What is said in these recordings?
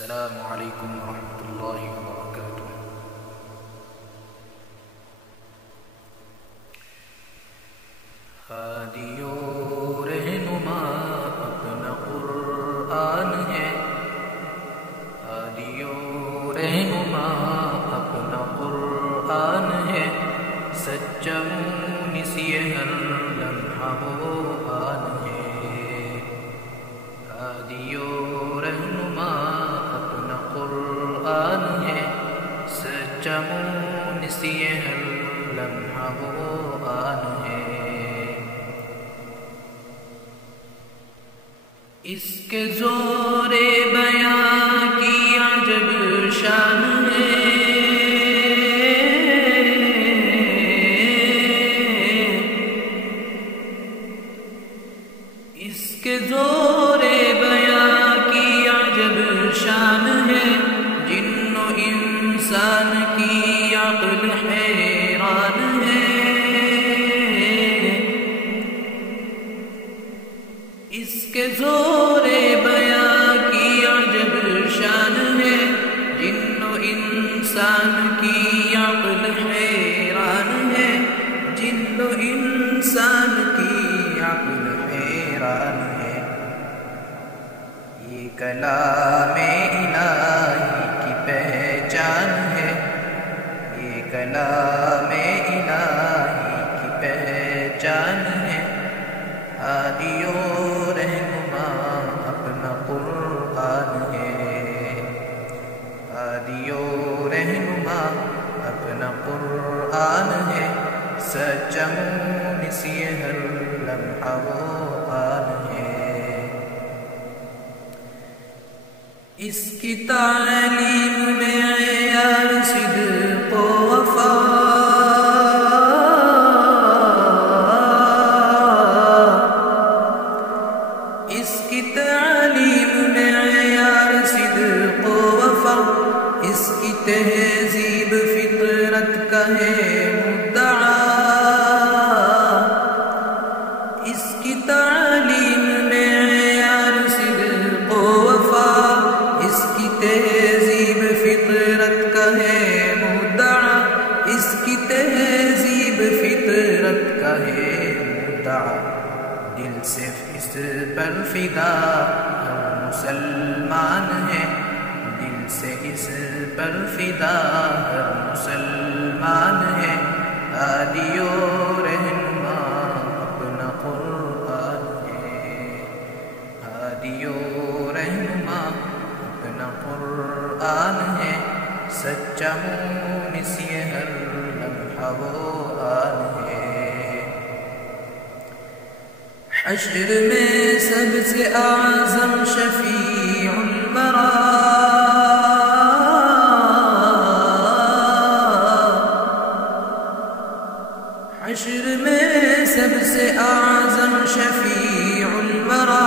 السلام علیکم ورحمۃ اللہ وبرکاتہ۔ ہادی و رہنما اپنا قرآن ہے، ہادی و رہنما اپنا قرآن ہے، سچا مونس یہ ہر لمحہ وہ آن ہے۔ ہادی و رہنما اپنا قرآن ہے، سچا مونس یہ ہر لمحہ وہ آن ہے۔ اس کے زور بیاں کی عجب شان ہے، اس کے زور بیاں کی عجب شان ہے، جن و انسان کی عقل حیران ہے۔ اس کے زور بیاں کی عجب شان ہے، جن و انسان کی عقل حیران ہے، جن و انسان کی عقل حیران ہے۔ یہ کلام الہی کی پہچان ہے، یہ کلام الہی کی پہچان ہے۔ ہادی و رہنما اپنا قرآن ہے، ہادی و رہنما اپنا قرآن ہے، سچا مونس یہ ہر لمحہ وہ آن ہے۔ اس کی تعلیم میں عیار صدق و وفا، اس کی تعلیم میں عیار صدق و وفا، اس کی تہذیب فطرت کا ہے مدعا، اس کی تعلیم میں عیار صدق و وفا، اس کی تہذیب فطرت کا ہے مدعا، اس کی تہذیب فطرت کا ہے مدعا۔ دل سے اس پر فدا ہر مسلمان ہے، دل سے اس پر فدا ہر مسلمان ہے۔ ہادی و رہنما اپنا قرآن ہے، ہادی و رہنما اپنا قرآن ہے، سچا مونس یہ ہر لمحہ وہ آن ہے۔ حشر میں سب سے اعظم شفیع الورا، حشر میں سب سے اعظم شفیع الورا،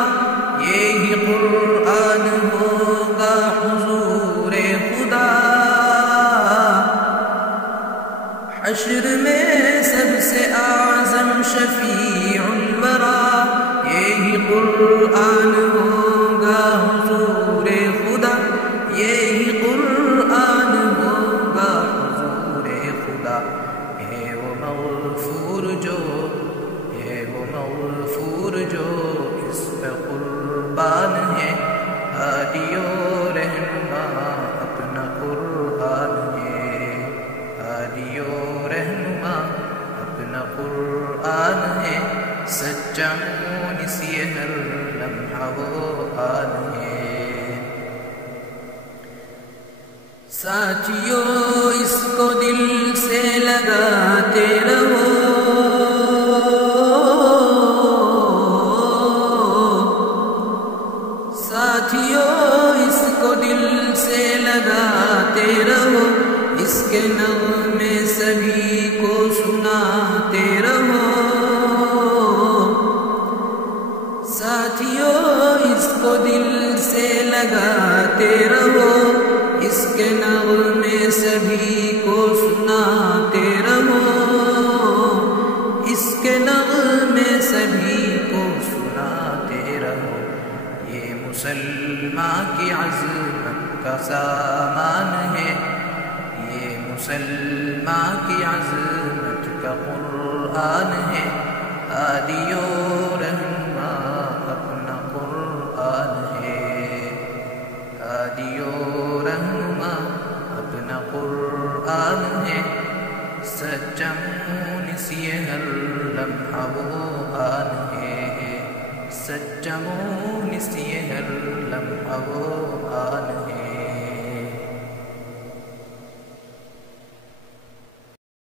یہی قرآن ہوگا حضور خدا۔ حشر میں سب سے اعظم شفیع الورا، یہی قرآن ہوگا حضور خدا، یہی قرآن ہوگا حضور خدا۔ ہے وہ مغفور جو، ہے وہ مغفور جو اس پہ قربان ہے۔ ہادی و رہنما اپنا قرآن ہے، ہادی و رہنما اپنا قرآن ہے، سچا مونس یہ ہر لمحہ وہ آن ہے۔ ساتھیو اس کو دل سے لگاتے رہو، ساتھیو اس کو دل سے لگاتے رہو، اس کے نغمے سبھی کو سناتے رہو۔ ساتھیو اس کو دل سے لگاتے رہو، اس کے نغمے سبھی کو سناتے رہو، اس کے نغمے سبھی کو سناتے رہو۔ یہ مسلمان کی عظمت کا سامان ہے، یہ مسلمان کی عظمت کا قرآن ہے، ہادی و رہنما اپنا قرآن ہے، ہادی و رہنما اپنا قرآن ہے، سچا مونس یہ ہر لمحہ وہ آن ہے، سچا مونس یہ ہر لمحہ وہ آن ہے۔